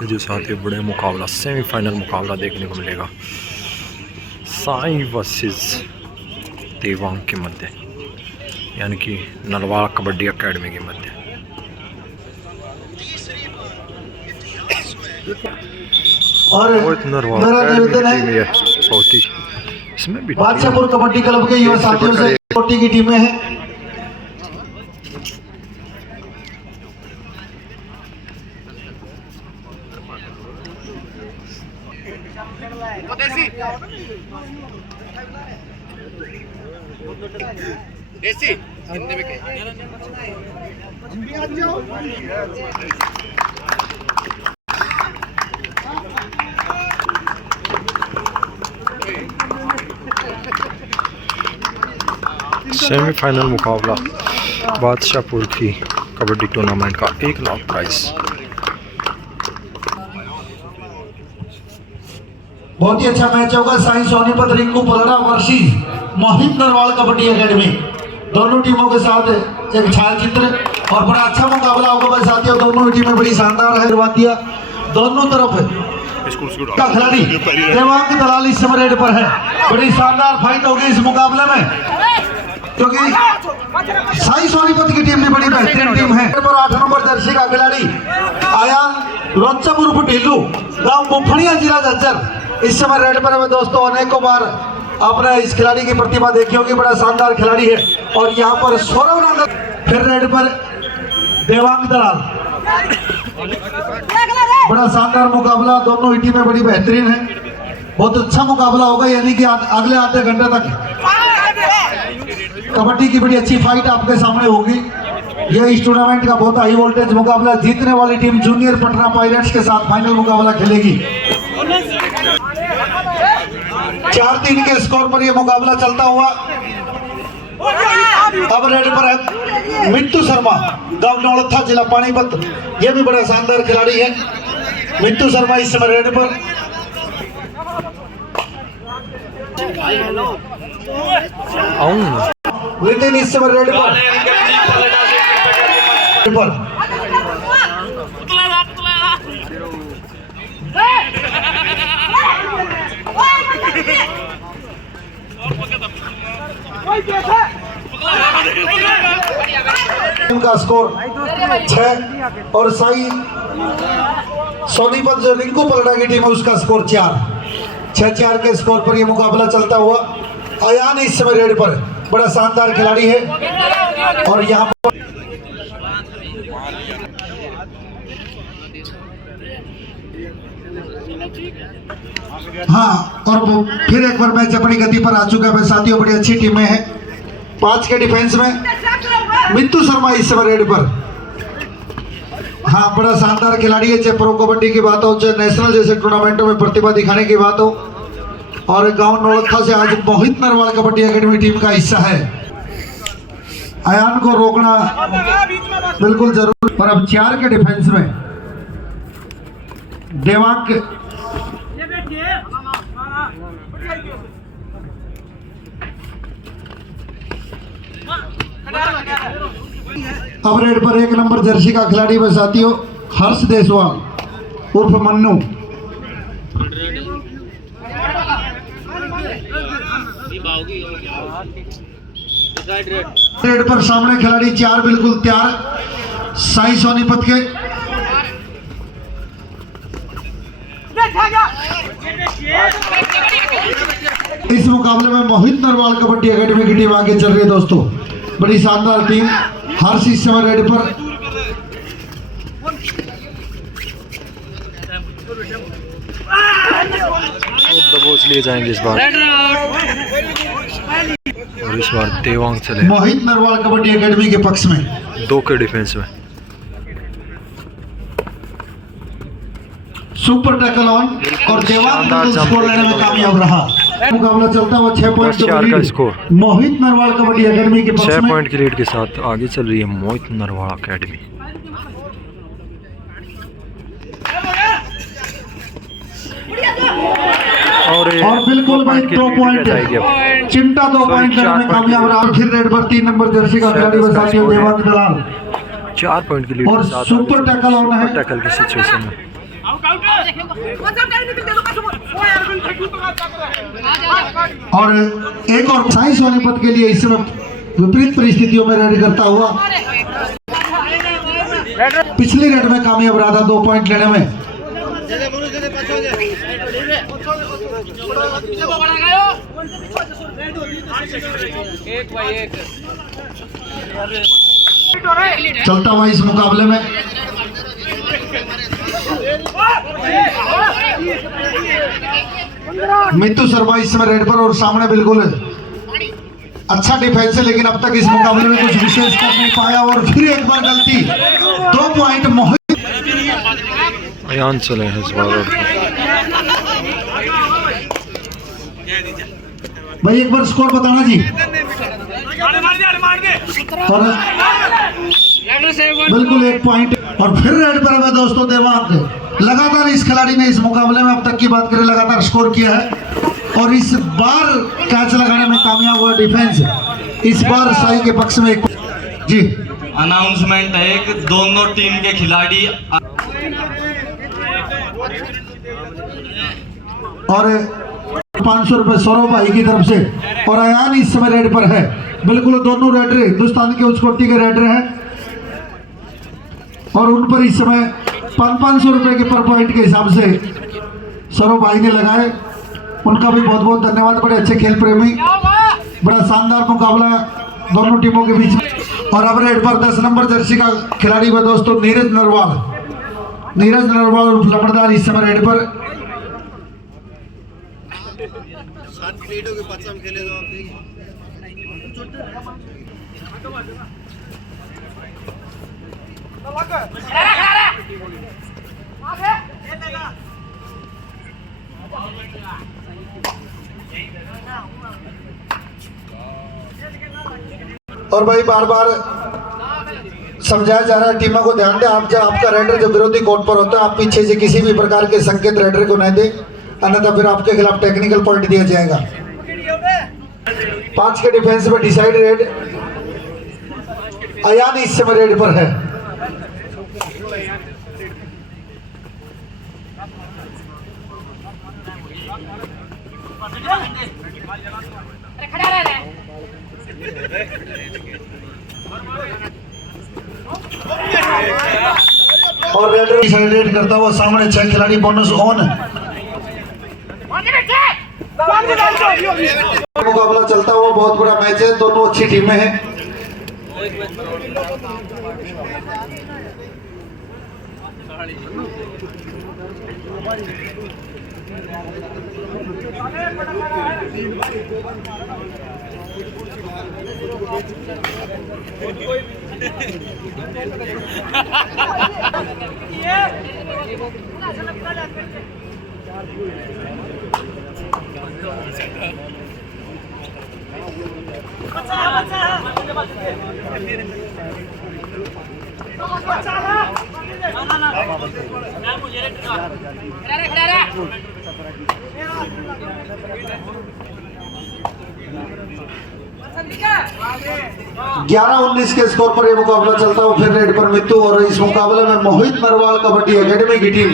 जो साथ ही बड़े मुकाबला सेमीफाइनल मुकाबला देखने को मिलेगा साई वर्सेस देवांग के मध्य, यानी कि नलवाड़ कबड्डी एकेडमी के मध्य। और मेरा निवेदन है बहुत ही इसमें भी बादशाहपुर कबड्डी क्लब के युवा साथियों से कबड्डी की टीमें हैं। सेमीफाइनल मुकाबला बादशाहपुर की कबड्डी टूर्नामेंट का 1 लाख प्राइज। बहुत ही अच्छा मैच होगा। साई सोनीपत रिंकू पलड़ा वर्सेस मोहित नरवाल कबड्डी एकेडमी, दोनों टीमों के साथ एक छायाचित्र और बड़ा अच्छा मुकाबला होगा भाई साथियों। दोनों टीमें बड़ी शानदार है। दिया दोनों तरफ का खिलाड़ी देवांग दलाल इस समय रेड पर है। बड़ी शानदार फाइट होगी इस मुकाबले में, क्योंकि साई सोनीपत की टीम भी बड़ी बेहतरीन टीम है। 8 नंबर जर्सी का खिलाड़ी आयान रोचपुर ढीलू गांव मुफड़िया जिला जज्जर इस समय रेड पर है। दोस्तों अनेकों बार आपने इस खिलाड़ी की प्रतिभा देखी होगी, बड़ा शानदार खिलाड़ी है। और यहाँ पर सौरव नंदन फिर रेड पर देवांग दलाल, बड़ा शानदार मुकाबला। दोनों ही टीमें बड़ी बेहतरीन है, बहुत अच्छा मुकाबला होगा। यानी कि अगले आधे घंटे तक कबड्डी की बड़ी अच्छी फाइट आपके सामने होगी। यह इस टूर्नामेंट का बहुत हाई वोल्टेज मुकाबला। जीतने वाली टीम जूनियर पटना पायरेट्स के साथ फाइनल मुकाबला खेलेगी। 4-3 के स्कोर पर यह मुकाबला चलता हुआ अब रेड पर है मिट्टू शर्मा गांव नौलथा जिला पानीपत। यह भी बड़ा शानदार खिलाड़ी है। मिट्टू शर्मा इस समय रेड पर। नितिन इस समय रेड पर। का स्कोर 6 और साई सोनीपत जो रिंकू पलड़ा की टीम है उसका स्कोर 4। 6-4 के स्कोर पर यह मुकाबला चलता हुआ। अयान इस समय रेड पर, बड़ा शानदार खिलाड़ी है। और यहाँ पर हाँ, और फिर एक बार मैच अपनी गति पर आ चुका है साथियों। बड़ी अच्छी टीमें हैं। 5 के डिफेंस में मिट्टू शर्मा इस समय रेड पर। हाँ, बड़ा शानदार खिलाड़ी है। चाहे प्रो कबड्डी की बात हो, चाहे नेशनल जैसे टूर्नामेंटों में प्रतिभा दिखाने की बात हो। और गांव नौलखा से आज मोहित नरवाल कबड्डी एकेडमी टीम का हिस्सा है। अयान को रोकना बिल्कुल जरूर। पर अब 4 के डिफेंस में देवांग अब रेड पर 1 नंबर जर्सी का खिलाड़ी में साथियों हर्ष देसवाल उर्फ मन्नू। रेड पर सामने खिलाड़ी 4 बिल्कुल तैयार साई सोनीपत के। इस मुकाबले में मोहित नरवाल कबड्डी एकेडमी की टीम आगे चल रही है। दोस्तों बड़ी शानदार टीम। हर्ष इस समय रेड पर। दबोच लिए जाएंगे इस बार, और इस बार देवांग चले मोहित नरवाल कबड्डी एकेडमी के पक्ष में। 2 के डिफेंस में सुपर टैकल ऑन और देवांग स्कोर लेने में कामयाब रहा। मुकाबला चलता हुआ 6 पॉइंट का स्कोर। मोहित नरवाल कबड्डी एकेडमी के पक्ष में 6 पॉइंट की लीड के साथ आगे चल रही है मोहित नरवाल एकेडमी। और बिल्कुल भाई 2 पॉइंट चिमटा 2 पॉइंट करने में कामयाब रहा। फिर रेड पर 3 नंबर जर्सी का खिलाड़ी साथियों देवांग दलाल 4 पॉइंट की लीड और सुपर टैकल होना है। टैकल की सिचुएशन में और एक और साई सोनीपत के लिए इस समय विपरीत परिस्थितियों में रेड करता हुआ पिछली रेड में कामयाब रहा था 2 पॉइंट लेने में। चलता हुआ इस मुकाबले में मित्तू शर्मा इस समय रेड पर और सामने बिल्कुल अच्छा डिफेंस है, लेकिन अब तक इस मुकाबले में कुछ विशेष कर नहीं पाया और फिर एक बार गलती। 2 पॉइंट मोहित अयान चले हैं इस बार। भाई एक बार स्कोर बताना जी। और बिल्कुल 1 पॉइंट और फिर रेड पर है दोस्तों देवांग। लगातार इस खिलाड़ी ने इस मुकाबले में अब तक की बात करें लगातार स्कोर किया है और इस बार कैच लगाने में कामयाब हुआ डिफेंस। इस बार साई के पक्ष में एक जी अनाउंसमेंट है कि दोनों टीम के खिलाड़ी और 500 रुपए सौरभ भाई की तरफ से और अयान इस समय रेड पर है। बिल्कुल दोनों रेडर हिंदुस्तान के उच्च कोटि के रेडर हैं और उन पर इस समय 500 रुपए के पर पॉइंट के हिसाब से सौरभ भाई ने लगाए। उनका भी बहुत बहुत धन्यवाद। बड़े अच्छे खेल प्रेमी, बड़ा शानदार मुकाबला दोनों टीमों के बीच में। और अब रेड पर 10 नंबर जर्सी का खिलाड़ी हुआ दोस्तों नीरज नरवाल उर्फ लमड़दार इस समय रेड पर। और भाई बार बार समझाया जा रहा है टीमों को ध्यान दें, आप जब आपका रेडर जो विरोधी कोर्ट पर होता है आप पीछे से किसी भी प्रकार के संकेत रेडर को नहीं दें, अन्यथा फिर आपके खिलाफ टेक्निकल पॉइंट दिया जाएगा। 5 के डिफेंस में डिसाइड रेड अयान इस समय रेड पर है। और रेडर डिसाइड करता हुआ सामने 6 खिलाड़ी बोनस ऑन है। मुकाबला चलता हुआ बहुत बड़ा मैच है, दोनों अच्छी टीमें हैं। ग्यारह 19 के स्कोर पर यह मुकाबला चलता हुआ फिर रेड पर मित्तू और इस मुकाबले में मोहित नरवाल कबड्डी एकेडमी की टीम।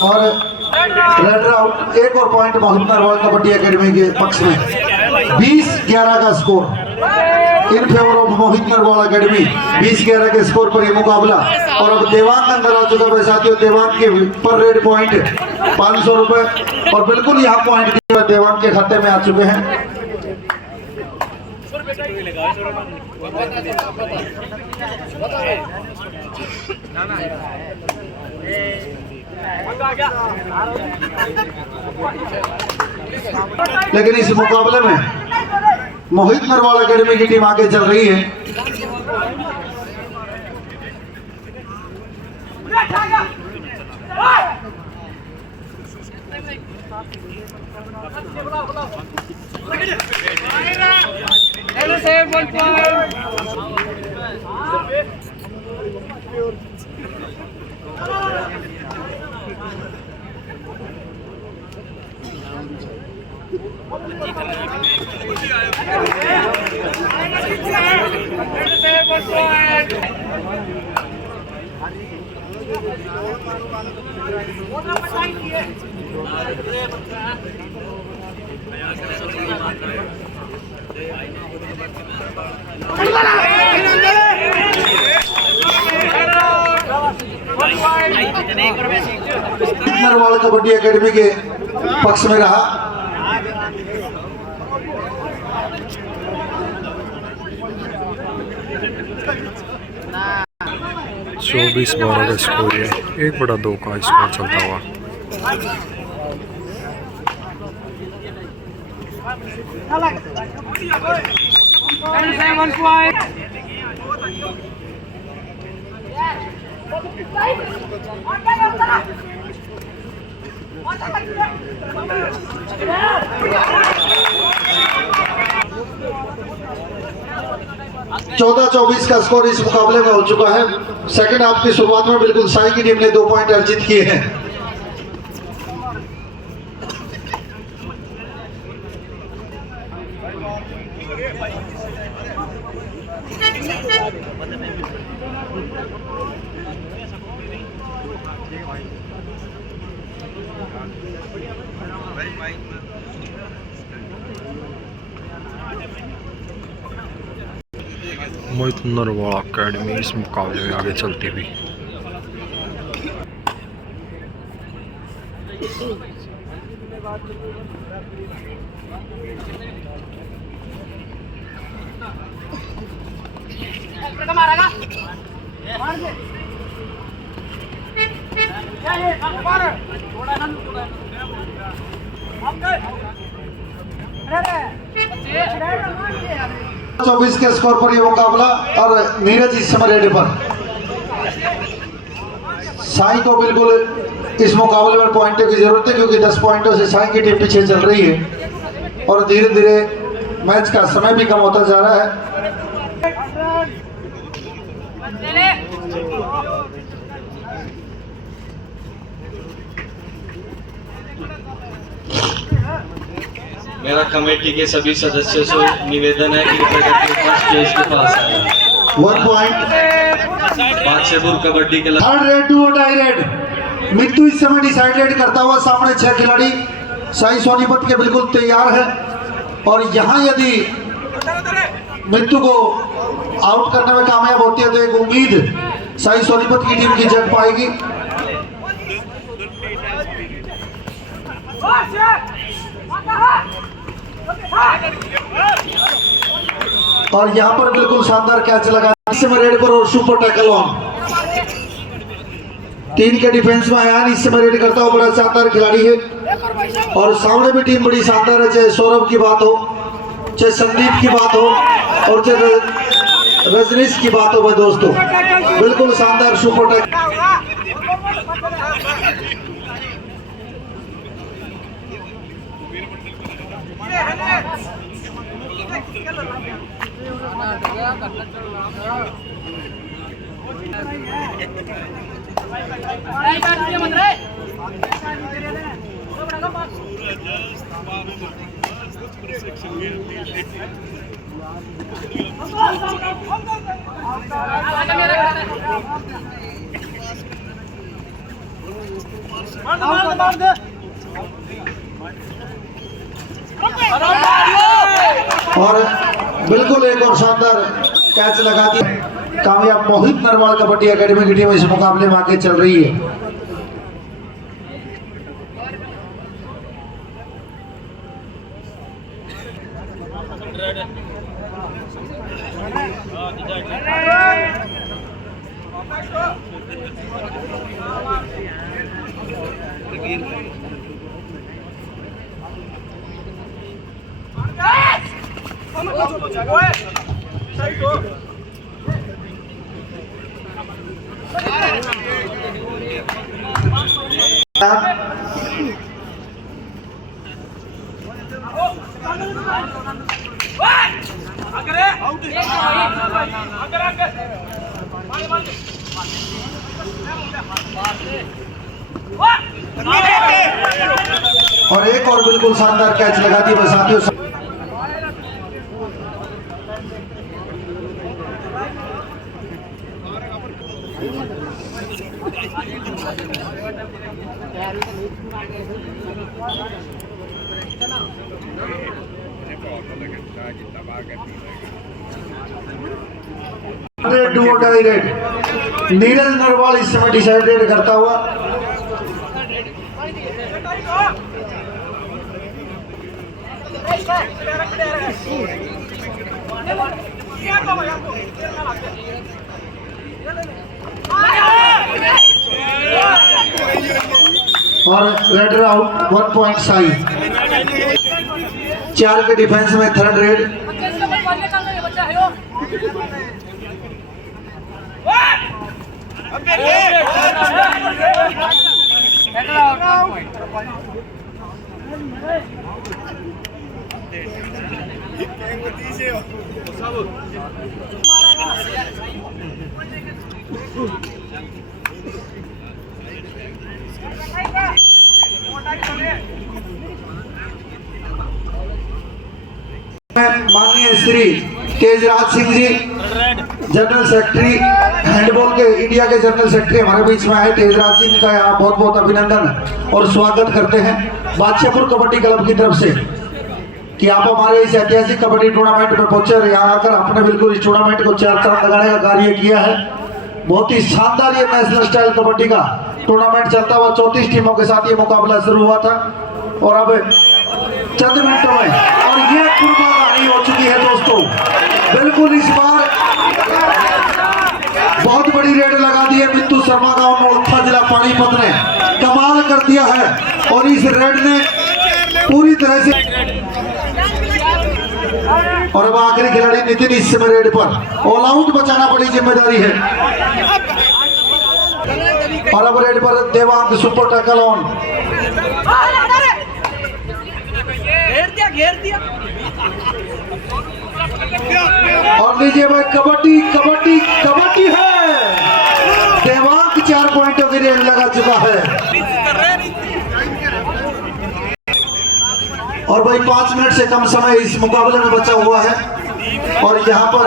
और रेडर आउट। एक और पॉइंट मोहित नरवाल कबड्डी एकेडमी के पक्ष में 20-11 का score in favour of Mohit Narwal academy. 20-11 के स्कोर पर यह मुकाबला। और अब देवांग अंदर आ चुका है साथियों। देवांग के पर रेड पॉइंट 500 रुपए और बिल्कुल यहाँ पॉइंट देवांग के खाते में आ चुके हैं। लेकिन इस मुकाबले में मोहित नरवाल एकेडमी की टीम आगे चल रही है। नरवाल कबड्डी एकेडमी के पक्ष में रहा। चौबीस 12 का स्कोर है, 1/2 का स्कोर चलता हुआ। चौदह 24 का स्कोर इस मुकाबले में हो चुका है। सेकंड हाफ की शुरुआत में बिल्कुल साई की टीम ने 2 पॉइंट अर्जित किए हैं। मोहित नरवाल अकेडमी इस मुकाबले में आगे चलती हुई। चौबीस के स्कोर पर यह मुकाबला और नीरज इस समय रेडी पर। साई को बिल्कुल इस मुकाबले में पॉइंटों की जरूरत है क्योंकि 10 पॉइंटों से साई की टीम पीछे चल रही है और धीरे धीरे मैच का समय भी कम होता जा रहा है। मेरा कमेटी के सभी सदस्यों से निवेदन है कि प्रगति स्टेज के पास आए। 1 point Badshahpur kabaddi club. Third red 2 tie red. Mittu इस समय डिसाइडेड करता हुआ सामने 6 खिलाड़ी साई सोनीपत के बिल्कुल तैयार है और यहाँ यदि मित्तू को आउट करने में कामयाब होती है तो एक उम्मीद साई सोनीपत की टीम की जग पाएगी। और यहाँ पर बिल्कुल शानदार कैच लगा इस समय रेड पर और सुपर टैकल ऑन। 3 के डिफेंस में आया इस समय रेड करता हुआ बड़ा शानदार खिलाड़ी है और सामने भी टीम बड़ी शानदार है, चाहे सौरभ की बात हो, चाहे संदीप की बात हो और चाहे रजनीश की बात हो। भाई दोस्तों बिल्कुल शानदार सुपर टैकल। और बिल्कुल एक और शानदार कैच लगा दिया। कामयाब मोहित नरवाल कबड्डी एकेडमी की टीम इस मुकाबले में आगे चल रही है। और एक और बिल्कुल शानदार कैच लगा दी साथियों। नीरज नरवाल इस समय डिसाइडेड करता हुआ और रेडर आउट 1 पॉइंट साई। 4 के डिफेंस में थर्ड रेड। माननीय Shri Tejraj Singh ji, general secretary handball के, इंडिया के जनरल सेक्रेटरी हमारे बीच में आए। तेजराज जी का यहाँ बहुत बहुत अभिनंदन और स्वागत करते हैं बादशाहपुर कबड्डी क्लब की तरफ से कि आप हमारे इस ऐतिहासिक कबड्डी टूर्नामेंट में पहुंचे और यहाँ आकर आपने बिल्कुल इस टूर्नामेंट को 4 चांद लगाने का कार्य किया है। बहुत ही शानदार ये नेशनल स्टाइल कबड्डी का टूर्नामेंट चलता हुआ 34 टीमों के साथ ये मुकाबला शुरू हुआ था और अब चंद मिनटों में और ये पूर्वागाही हो चुकी है दोस्तों। बिल्कुल इस बार बहुत बड़ी रेड लगा दी है मित्तू शर्मा गांव नौलखा जिला पानीपत ने, कमाल कर दिया है और इस रेड ने पूरी तरह से। और अब आखिरी खिलाड़ी नितिन इस समय रेड पर, ऑल आउट बचाना बड़ी जिम्मेदारी है। और अब रेड पर देवांग सुपर टैकल ऑन। घेर दिया और लीजिए भाई, कबड्डी कबड्डी कबड्डी है। देवांग 4 पॉइंटों की रेड लगा चुका है और भाई 5 मिनट से कम समय इस मुकाबले में बचा हुआ है और यहाँ पर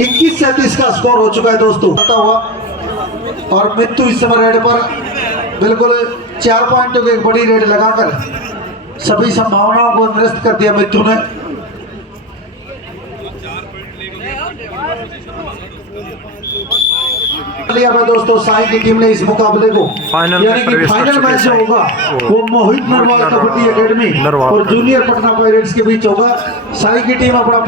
21-37 का स्कोर हो चुका है दोस्तों हुआ। और मित्तू इस समय रेड पर बिल्कुल 4 पॉइंटों की एक बड़ी रेड लगाकर सभी संभावनाओं को निरस्त कर दिया मित्तू ने। लिया है दोस्तों साई की टीम ने इस मुकाबले को, यानी कि फाइनल मैच जो होगा वो मोहित नरवाल कबड्डी एकेडमी और जूनियर पटना पायरेट्स के बीच होगा। साई की टीम अपना